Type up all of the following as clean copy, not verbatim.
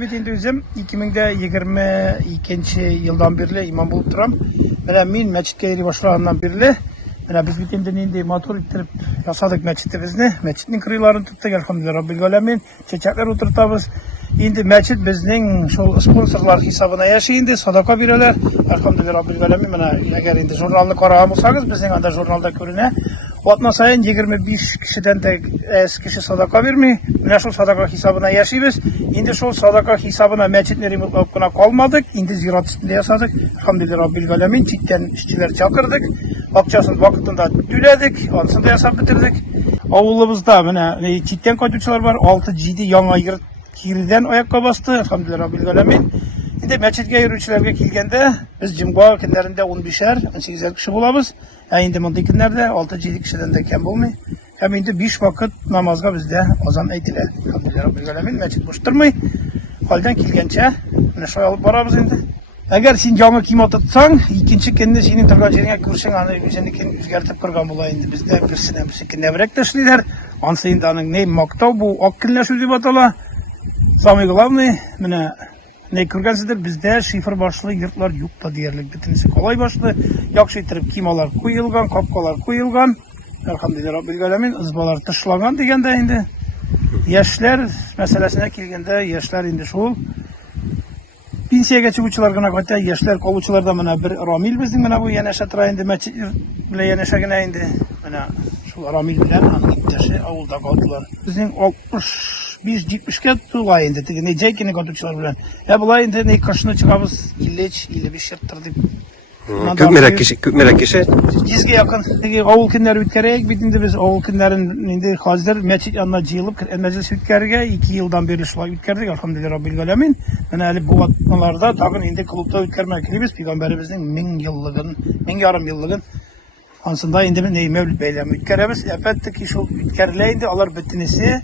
Endi özüm 2022 yıldan beri imam bulup duram. Men meçitke eri başlagandan beri biz endi motor ittirip yasadık meçitimizni. Meçitning kırılarını tuttuk elhamdülillah Rabbil alamin. Çeçekler oturtabız. Endi meçit bizning şu sponsorlar hesabına yaşayındı. Sadaka biriler. Elhamdülillah Rabbil alamin. Eğer endi jurnalni qaragan bolsangiz bizning anda jurnalda ko'rine. Otna sayın 25 kişiden de kişi sadaka vermiyor. Mine şu sadaka hesabına yaşayız. Şimdi şu sadaka hesabına meçitleri mutlaka kalmadık. Şimdi ziraat üstünde yasadık. Elhamdülillah Rabbil Alemin. Çitten işçiler çakırdık. Akçasını vakitinde tüledik. Ansında yasap bitirdik. Avulumuzda mine çitten koyducular var. 6-7 yana kiriden ayakka bastı. Elhamdülillah Rabbil Alemin. Şimdi meçitke yürüyüşlerge kelgende biz cumga günlerinde 15-18 kişi bulabız. Endi bunday günlerde 6-7 kişiden de kem bulmuyor. Hem endi 5 vakit namazga bizde azan aytilar. Elhamdülillah Rabbil Alamin meçit boş durmay. Haldan kelgençe mine şoy alıp barabız endi. Eğer sen жаңы kiyim oturtsan, ikinci günde senin turgan жеріңе көрсең, аны өзенікін өзгертіп кірген бола енді бізде бірсіне нәбірек ташлайлар. Ансы енді аның не мақтау, бұл ақкілләшу деп атала. Самый главный, міне ne көргенсіздер, bizde şifre başlı yurtlar yok da diyerlik. Bitinisi kolay başlı. Yakşı itirip kimalar koyulgan, kapkalar koyulgan. Elhamdülillah Rabbil Alemin. Izbalar tışlagan degende indi. Yaşlar meselesine kelgende, yaşlar indi şol. Pensiyaga çıkıcılar gına hatta yaşlar koluçularda mana bir Ramil bizning mana bu yana şatra indi meçit bilan yana şagina indi. Mana şu Ramil bilan anniktaşı avulda qaldılar. Bizning 65-70 ga to'g'ay endi ne jaykini qotuvchilar bilan. Ya bular endi ne qishni chiqamiz 50-55 yirttir deb. Ko'p merak kishi. 100 ga yaqin. Avul kunlari o'tkazaylik. Bitindi biz avul kunlarin endi hozir meçit yanına jiyilib majlis o'tkazga 2 yildan beri shulay o'tkazdik elhamdülillah Rabbil Alamin. Mana hali bu vatnalarda tag'in endi klubda o'tkazmoqchimiz Peygamberimizning 1000 yilligin, 1000 yilligin ansında endi ne mevlid bayrami o'tkazamiz. Elbette şu o'tkazlaydi, alар bitinisi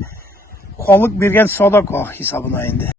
Halk bergen sadaka hesabına indi.